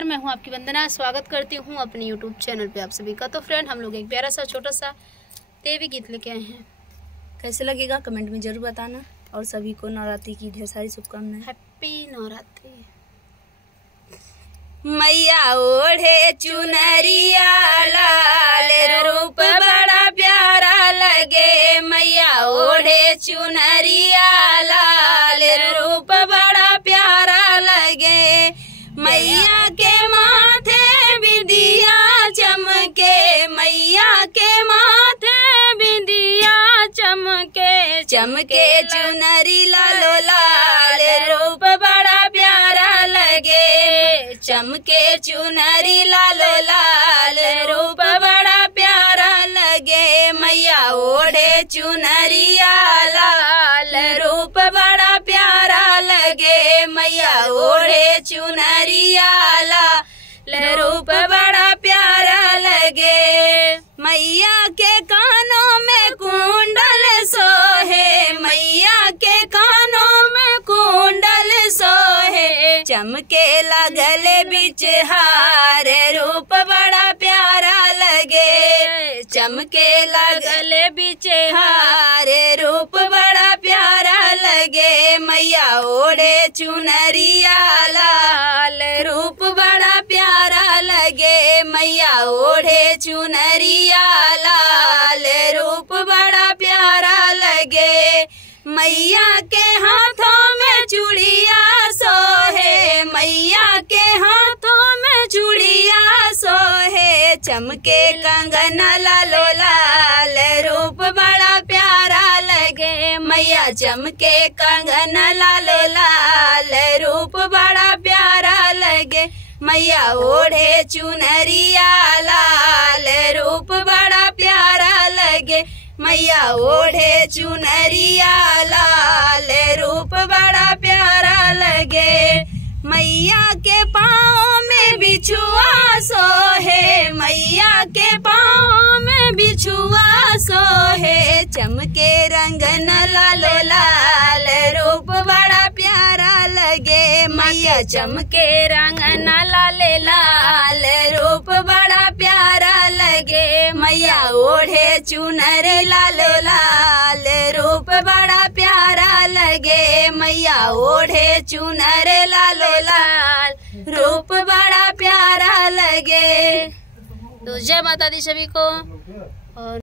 नमस्कार, मैं हूं आपकी वंदना। स्वागत करती हूं अपने यूट्यूब चैनल पे आप सभी का। तो फ्रेंड, हम लोग एक प्यारा सा छोटा सा देवी गीत लेके आए हैं। कैसे लगेगा कमेंट में जरूर बताना और सभी को नवरात्रि की ढेर सारी शुभकामनाएं। हैप्पी नवरात्रि। मैया ओढ़े चुनरिया लाल रूप बड़ा प्यारा लगे। मैया ओढ़े चुनरिया लाल रूप बड़ा प्यारा लगे। मैया के माथे बिंदिया चमके। मैया के माथे बिंदिया चमके। चमके चुनरी लालो लाल रूप बड़ा प्यारा लगे। चमके चुनरी लालो लाल रूप बड़ा प्यारा लगे। मैया ओढ़े चुनरिया लाल रूप बड़ा प्यारा लगे। मैया ओढ़े चुनरिया लाल रूप बड़ा प्यारा लगे। मैया के कानों में कुंडल सोहे। मैया के कानों में कुंडल सोहे। चमके लगल बिच हार रूप बड़ा प्यारा लगे। चमके लगल बिच हार रूप बड़ा प्यारा लगे। मैया ओढ़े चुनरिया लाल रूप बड़ा प्यारा लगे। मैया ओढ़े चुनरिया लाल रूप बड़ा प्यारा लगे। मैया के हाथों में चूड़िया सोहे। मैया के हाथों में चूड़िया सोहे। चमके कंगन लालो लाल रूप बड़ा प्यारा लगे। मैया चमके कंगन लालो लाल रूप बड़ा प्यारा लगे। मैया ओढ़े चुनरिया लाल रूप बड़ा प्यारा लगे। मैया ओढ़े चुनरिया लाल रूप बड़ा प्यारा लगे। मैया के पाँव में बिछुआ सोहे। मैया के पाँव में बिछुआ सोहे। चमके रंगन लालो लाल रूप बड़ा प्यारा लगे। मैया चमके रंगन लाले लाल रूप बड़ा प्यारा लगे। मैया ओढ़े चुनर लालो लाल रूप बड़ा प्यारा लगे। मैया ओढ़े चुनर लालो लाल रूप बड़ा प्यारा लगे। तो जय माता दी सभी को। और